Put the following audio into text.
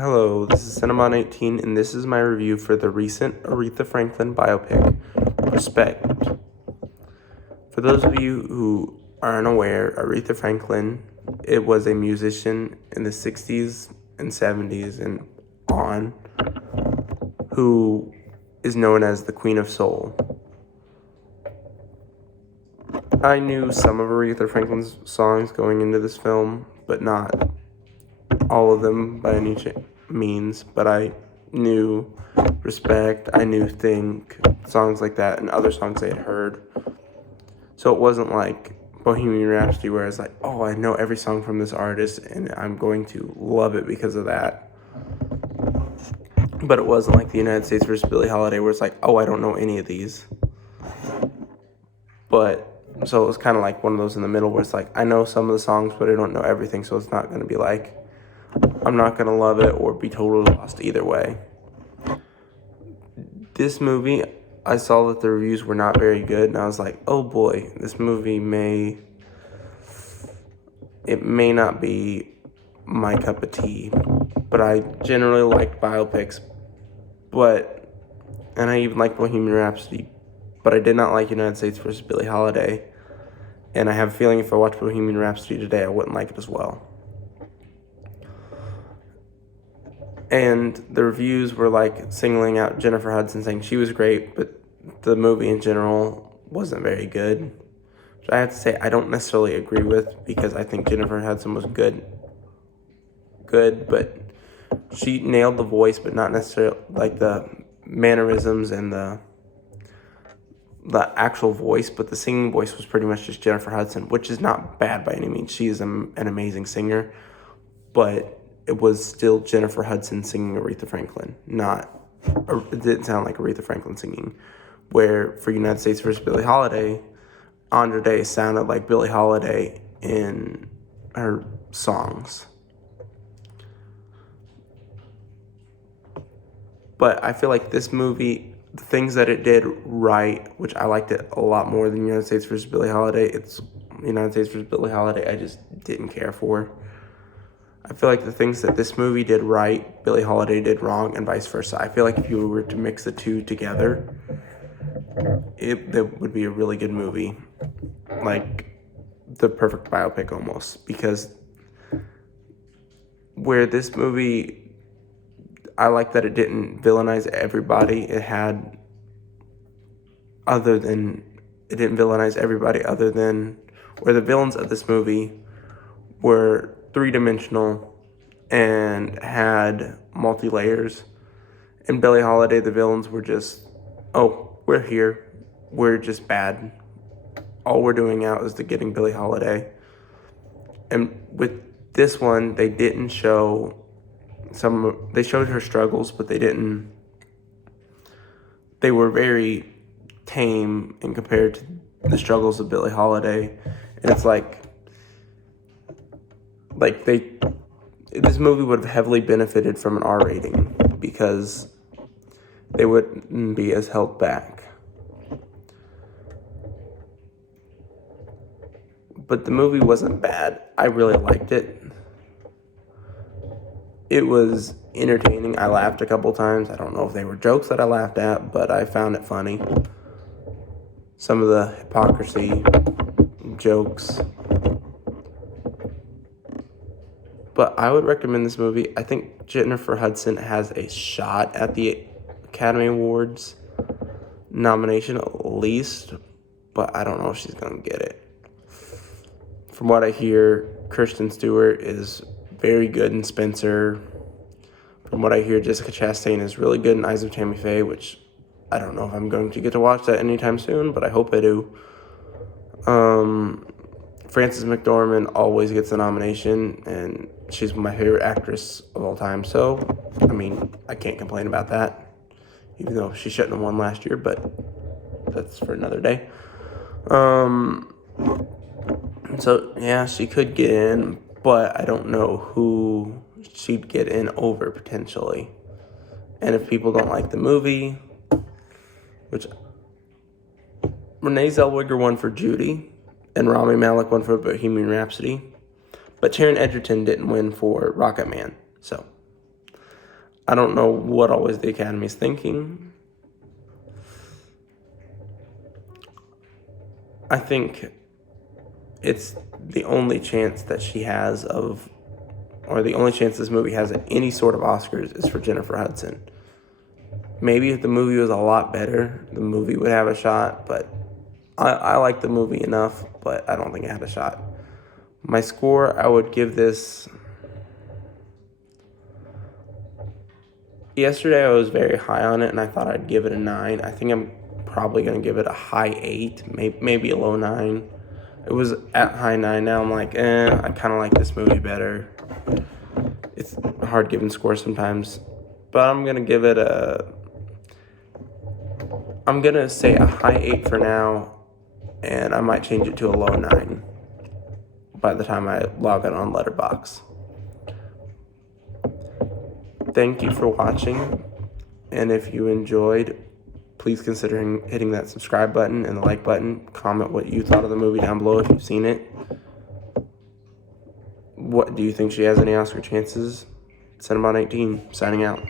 Hello, this is Cinnamon18, and this is my review for the recent Aretha Franklin biopic, Respect. For those of you who are unaware, Aretha Franklin, it was a musician in the 60s and 70s and on, who is known as the Queen of Soul. I knew some of Aretha Franklin's songs going into this film, but not all of them by any means, but I knew Respect, I knew Think, songs like that, and other songs I had heard. So it wasn't like Bohemian Rhapsody where I was like, oh, I know every song from this artist and I'm going to love it because of that. But it wasn't like the United States versus Billie Holiday where it's like, oh, I don't know any of these. But so it was kind of like one of those in the middle where it's like, I know some of the songs, but I don't know everything, so it's not going to be like, I'm not going to love it or be totally lost either way. This movie, I saw that the reviews were not very good, and I was like, oh boy, this movie may not be my cup of tea. But I generally liked biopics, and I even liked Bohemian Rhapsody, but I did not like United States versus Billie Holiday. And I have a feeling if I watched Bohemian Rhapsody today, I wouldn't like it as well. And the reviews were like singling out Jennifer Hudson, saying she was great, but the movie in general wasn't very good. Which I have to say I don't necessarily agree with, because I think Jennifer Hudson was good, but she nailed the voice, but not necessarily like the mannerisms and the actual voice, but the singing voice was pretty much just Jennifer Hudson, which is not bad by any means. She is an amazing singer, but it was still Jennifer Hudson singing Aretha Franklin, it didn't sound like Aretha Franklin singing. Where for United States versus Billie Holiday, Andra Day sounded like Billie Holiday in her songs. But I feel like this movie, the things that it did right, which I liked it a lot more than United States versus Billie Holiday. It's United States versus Billie Holiday I just didn't care for. I feel like the things that this movie did right, Billie Holiday did wrong, and vice versa. I feel like if you were to mix the two together, it would be a really good movie. Like the perfect biopic almost. Because where this movie, I like that it didn't villainize everybody. It didn't villainize everybody other than, where the villains of this movie were three-dimensional and had multi-layers. In Billie Holiday, the villains were just, oh, we're here. We're just bad. All we're doing out is getting Billie Holiday. And with this one, they didn't show they showed her struggles, but they were very tame in compared to the struggles of Billie Holiday. And it's this movie would have heavily benefited from an R rating because they wouldn't be as held back. But the movie wasn't bad. I really liked it. It was entertaining. I laughed a couple times. I don't know if they were jokes that I laughed at, but I found it funny. Some of the hypocrisy jokes. But I would recommend this movie. I think Jennifer Hudson has a shot at the Academy Awards nomination at least, but I don't know if she's going to get it. From what I hear, Kristen Stewart is very good in Spencer. From what I hear, Jessica Chastain is really good in Eyes of Tammy Faye, which I don't know if I'm going to get to watch that anytime soon, but I hope I do. Frances McDormand always gets a nomination, and she's my favorite actress of all time. So, I mean, I can't complain about that, even though she shouldn't have won last year, but that's for another day. So, yeah, she could get in, but I don't know who she'd get in over, potentially. And if people don't like the movie, which Renee Zellweger won for Judy, and Rami Malek won for Bohemian Rhapsody, but Taron Egerton didn't win for Rocket Man. So, I don't know what always the Academy's thinking. I think it's the only chance that she has of, or the only chance this movie has at any sort of Oscars is for Jennifer Hudson. Maybe if the movie was a lot better, the movie would have a shot, but I like the movie enough, but I don't think it had a shot. My score, I would give this... Yesterday I was very high on it, and I thought I'd give it a 9. I think I'm probably going to give it a high 8, maybe a low 9. It was at high 9. Now I'm like, I kind of like this movie better. It's hard giving scores sometimes. But I'm going to give it I'm going to say a high 8 for now, and I might change it to a low 9 by the time I log it on Letterboxd. Thank you for watching, and if you enjoyed, please consider hitting that subscribe button and the like button. Comment what you thought of the movie down below if you've seen it. What do you think she has any Oscar chances? Cinnabon18, signing out.